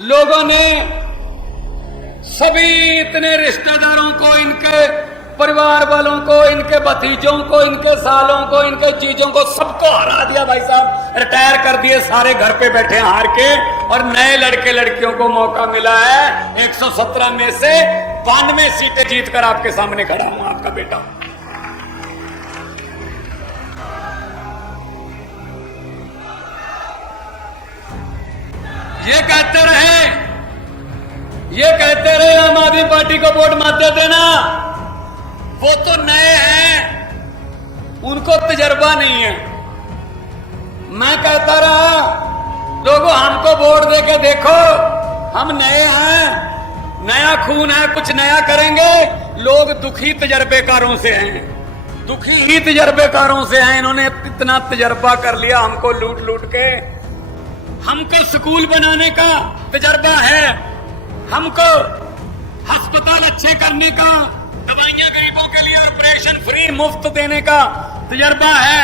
लोगों ने सभी इतने रिश्तेदारों को, इनके परिवार वालों को, इनके भतीजों को, इनके सालों को, इनके चीजों को, सबको हरा दिया भाई साहब। रिटायर कर दिए, सारे घर पे बैठे हैं हार के, और नए लड़के लड़कियों को मौका मिला है। 117 में से 92 सीटें जीतकर आपके सामने खड़ा हूं, आपका बेटा। ये कहते रहे आम आदमी पार्टी को वोट मत दे देना, वो तो नए हैं, उनको तजर्बा नहीं है। मैं कहता रहा लोगों हमको वोट दे के देखो, हम नए हैं, नया खून है, कुछ नया करेंगे। लोग दुखी तजर्बेकारों से हैं, दुखी ही तजर्बेकारों से हैं। इन्होंने इतना तजर्बा कर लिया हमको लूट लूट के। हमको स्कूल बनाने का तजर्बा है, हमको अस्पताल अच्छे करने का, दवाइयां गरीबों के लिए ऑपरेशन फ्री मुफ्त देने का तजर्बा है,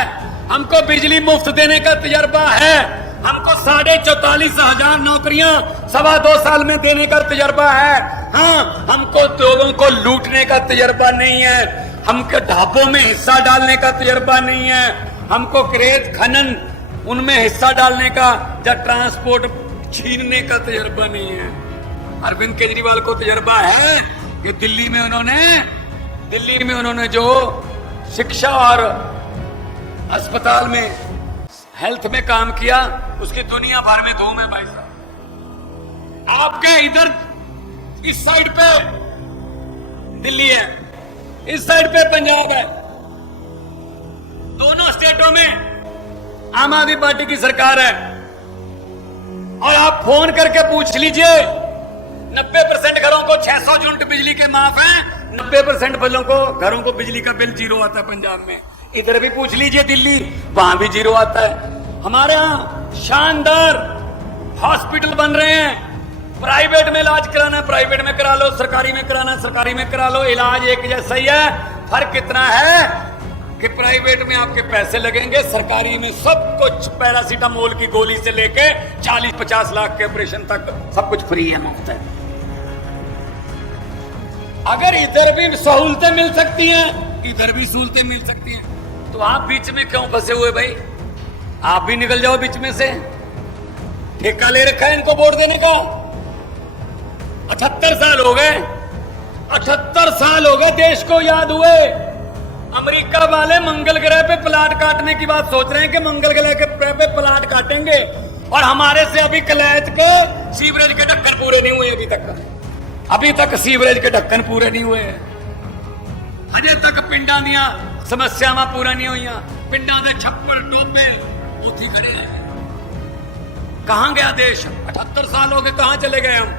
हमको बिजली मुफ्त देने का तजर्बा है, हमको 44,500 नौकरियां 2.25 साल में देने का तजर्बा है। हाँ, हमको लोगों को लूटने का तजर्बा नहीं है, हमको ढाबों में हिस्सा डालने का तजर्बा नहीं है, हमको क्रेज खनन उनमें हिस्सा डालने का या ट्रांसपोर्ट छीनने का तजर्बा नहीं है। अरविंद केजरीवाल को तजर्बा है कि दिल्ली में उन्होंने जो शिक्षा और अस्पताल में, हेल्थ में काम किया, उसकी दुनिया भर में धूम है भाई साहब। आपके इधर इस साइड पे दिल्ली है, इस साइड पे पंजाब है, दोनों स्टेटों में आम आदमी पार्टी की सरकार है। और आप फोन करके पूछ लीजिए, 90% घरों को 600 यूनिट बिजली के माफ हैं, 90% घरों को बिजली का बिल 0 आता है पंजाब में। इधर भी पूछ लीजिए दिल्ली, वहां भी 0 आता है। हमारे यहाँ शानदार हॉस्पिटल बन रहे हैं। प्राइवेट में इलाज कराना है प्राइवेट में करा लो, सरकारी में कराना सरकारी में करा लो, इलाज एक जैसा ही है। फर्क इतना है कि प्राइवेट में आपके पैसे लगेंगे, सरकारी में सब कुछ पैरासीटामोल की गोली से लेके 40-50 लाख के ऑपरेशन तक सब कुछ फ्री है, मुफ्त है। अगर इधर भी सहूलतें मिल सकती हैं, इधर भी सहूलतें मिल सकती हैं, तो आप बीच में क्यों फंसे हुए भाई? आप भी निकल जाओ बीच में से। ठेका ले रखा है इनको वोट देने का। 78 साल हो गए, 78 साल हो गए देश को याद हुए। अमेरिका वाले मंगल ग्रह पे प्लाट काटने की बात सोच रहे हैं कि मंगल ग्रह के पे प्लाट काटेंगे, और हमारे से अभी कलैत के सीवरेज के ढक्कन पूरे नहीं हुए। अभी तक सीवरेज के ढक्कन पूरे नहीं हुए, अजय तक पिंडा दिया समस्यावां पूरा नहीं हुई। पिंडा दे छप्पर टोपे उठी खड़े हैं। कहां गया देश? 78 साल हो गए, कहां चले गए हम?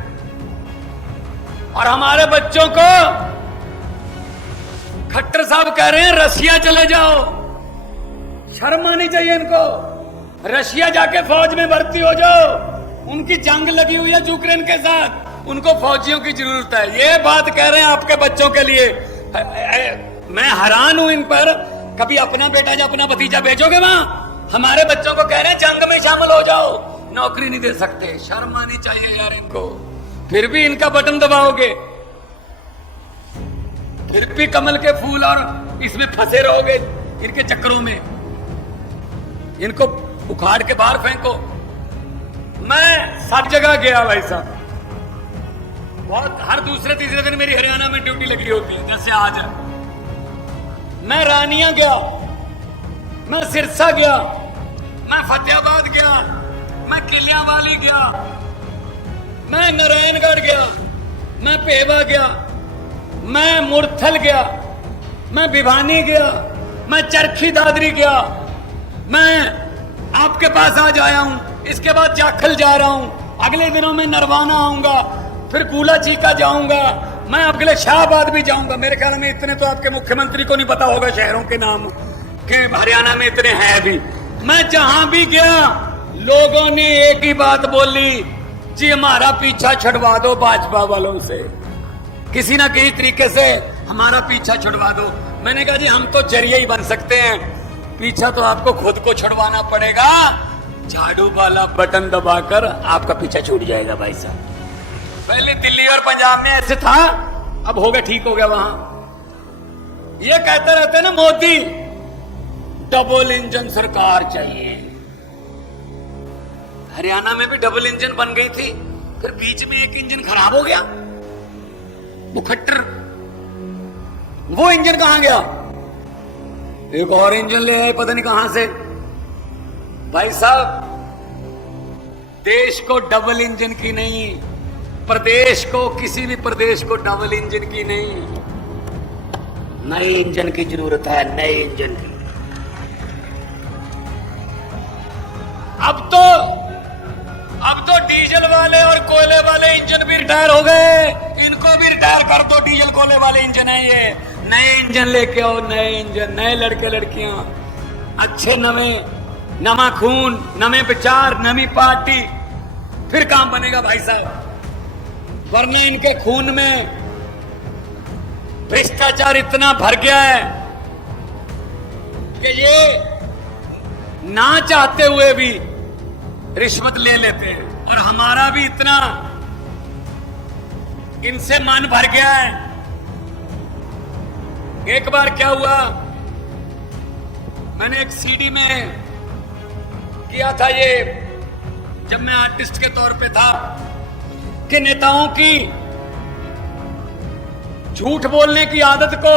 और हमारे बच्चों को खट्टर साहब कह रहे हैं रशिया चले जाओ। शर्म आनी चाहिए इनको। रशिया जाके फौज में भर्ती हो जाओ, उनकी जंग लगी हुई है यूक्रेन के साथ, उनको फौजियों की जरूरत है। ये बात कह रहे हैं आपके बच्चों के लिए। मैं हैरान हूं इन पर। कभी अपना बेटा या अपना भतीजा भेजोगे वहां? हमारे बच्चों को कह रहे हैं जंग में शामिल हो जाओ, नौकरी नहीं दे सकते। शर्म आनी चाहिए यार इनको। फिर भी इनका बटन दबाओगे, फिर भी कमल के फूल और इसमें फंसे रहोगे इनके चक्करों में। इनको उखाड़ के बाहर फेंको। मैं सब जगह गया भाई साहब, बहुत हर दूसरे तीसरे दिन मेरी हरियाणा में ड्यूटी लगी होती है, जैसे आज है। मैं रानिया गया, मैं सिरसा गया, मैं फतेहाबाद गया, मैं किलियावाली गया, मैं नारायणगढ़ गया, मैं पेवा गया, मैं मुरथल गया, मैं भिवानी गया, मैं चरखी दादरी गया, मैं आपके पास आज आया हूं। इसके बाद जाखल जा रहा हूं, अगले दिनों में नरवाना आऊंगा, फिर कूला चीका जाऊंगा, मैं अगले शाहबाद भी जाऊंगा। मेरे ख्याल में इतने तो आपके मुख्यमंत्री को नहीं पता होगा शहरों के नाम कि हरियाणा में इतने हैं भी। मैं जहां भी गया लोगों ने एक ही बात बोली, जी हमारा पीछा छुड़वा दो भाजपा वालों से, किसी ना किसी तरीके से हमारा पीछा छुड़वा दो। मैंने कहा जी हम तो जरिए ही बन सकते हैं, पीछा तो आपको खुद को छुड़वाना पड़ेगा। झाड़ू वाला बटन दबाकर आपका पीछा छूट जाएगा भाई साहब। पहले दिल्ली और पंजाब में ऐसे था, अब हो गया, ठीक हो गया वहां। ये कहते रहते ना मोदी, डबल इंजन सरकार चाहिए। हरियाणा में भी डबल इंजन बन गई थी, फिर बीच में एक इंजन खराब हो गया, वो खट्टर, वो इंजन कहां गया? एक और इंजन ले आए पता नहीं कहां से। भाई साहब, देश को डबल इंजन की नहीं, प्रदेश को, किसी भी प्रदेश को डबल इंजन की नहीं, नए इंजन की जरूरत है, नए इंजन की। अब तो डीजल वाले और कोयले वाले इंजन भी रिटायर हो गए, इनको भी रिटायर कर दो। डीजल कोयले वाले इंजन है ये, नए इंजन लेके आओ, नए इंजन, नए लड़के लड़कियां, अच्छे नवे, नवा खून, नवे विचार, नवी पार्टी, फिर काम बनेगा भाई साहब। वरना इनके खून में भ्रष्टाचार इतना भर गया है कि ये ना चाहते हुए भी रिश्वत ले लेते हैं, और हमारा भी इतना इनसे मन भर गया है। एक बार क्या हुआ, मैंने एक सीडी में किया था ये, जब मैं आर्टिस्ट के तौर पे था, कि नेताओं की झूठ बोलने की आदत को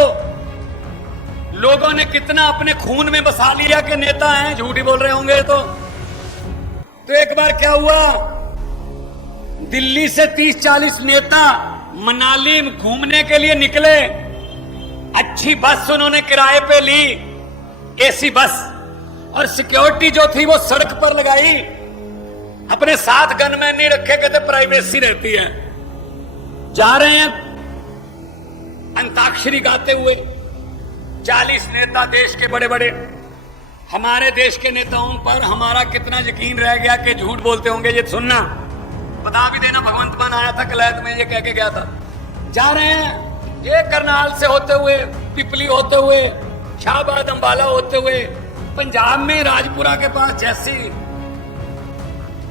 लोगों ने कितना अपने खून में बसा लिया कि नेता हैं, झूठ ही बोल रहे होंगे। तो एक बार क्या हुआ, दिल्ली से 30-40 नेता मनाली घूमने के लिए निकले। अच्छी बस उन्होंने किराए पे ली, एसी बस, और सिक्योरिटी जो थी वो सड़क पर लगाई, अपने साथ गनमैन नहीं रखे, कहते प्राइवेसी रहती है। जा रहे हैं अंताक्षरी गाते हुए 40 नेता देश के बड़े बड़े। हमारे देश के नेताओं पर हमारा कितना यकीन रह गया कि झूठ बोलते होंगे, ये सुनना, बता भी देना। भगवंत मान आया था कलैत में, ये कह के गया था। जा रहे हैं ये करनाल से होते हुए, पिपली होते हुए, शाहबाद अंबाला होते हुए, पंजाब में राजपुरा के पास जैसी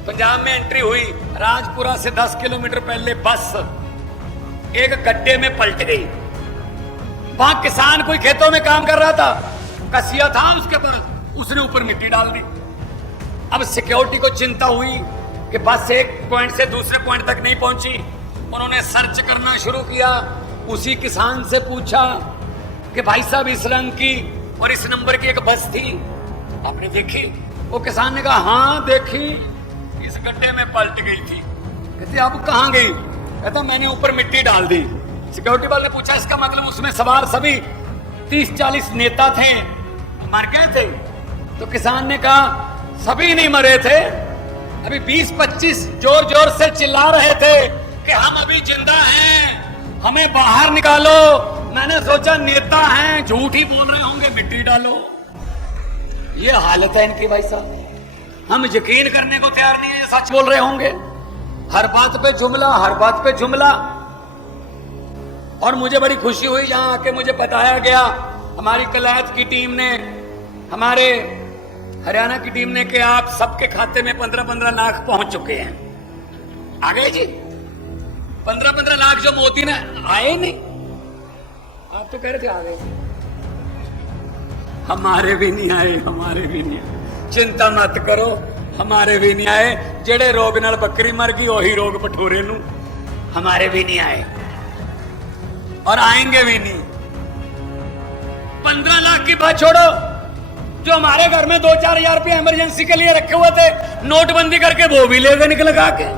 पंजाब में एंट्री हुई, राजपुरा से 10 किलोमीटर पहले बस एक गड्ढे में पलट गई। वहां किसान कोई खेतों में काम कर रहा था, कसिया था उसके पास, उसने ऊपर मिट्टी डाल दी। अब सिक्योरिटी को चिंता हुई कि बस एक पॉइंट से दूसरे पॉइंट तक नहीं पहुंची। उन्होंने सर्च करना शुरू किया, उसी किसान से पूछा कि भाई साहब इस रंग की और इस नंबर की एक बस थी, आपने देखी? वो किसान ने कहा हाँ देखी, इस गड्ढे में पलट गई थी। कहते अब कहां गई? कहता मैंने ऊपर मिट्टी डाल दी। सिक्योरिटी वाले ने पूछा इसका मतलब उसमें सवार सभी 30-40 नेता थे, मर गए थे? तो किसान ने कहा सभी नहीं मरे थे, अभी 20-25 जोर जोर से चिल्ला रहे थे कि हम अभी जिंदा हैं, हमें बाहर निकालो। मैंने सोचा नेता हैं, झूठ ही बोल रहे होंगे, मिट्टी डालो। ये हालत है इनकी भाई साहब। हम यकीन करने को तैयार नहीं है, सच बोल रहे होंगे। हर बात पे जुमला, हर बात पे जुमला। और मुझे बड़ी खुशी हुई जहां आके मुझे बताया गया, हमारी कलायत की टीम ने, हमारे हरियाणा की टीम ने, कि आप सबके खाते में 15-15 लाख पहुंच चुके हैं। आ गए जी 15-15 लाख, जो मोदी ने आए नहीं, आप तो कह रहे थे आ गए। हमारे भी नहीं आए, हमारे भी नहीं आए। चिंता मत करो, हमारे भी नहीं आए। जेड़े रोग नाल बकरी मर गई, वही रोग पठोरे नू, हमारे भी नहीं आए और आएंगे भी नहीं। 15 लाख की बात छोड़ो, जो हमारे घर में 2-4 हजार रुपये इमरजेंसी के लिए रखे हुए थे, नोटबंदी करके वो भी ले गए निकल के।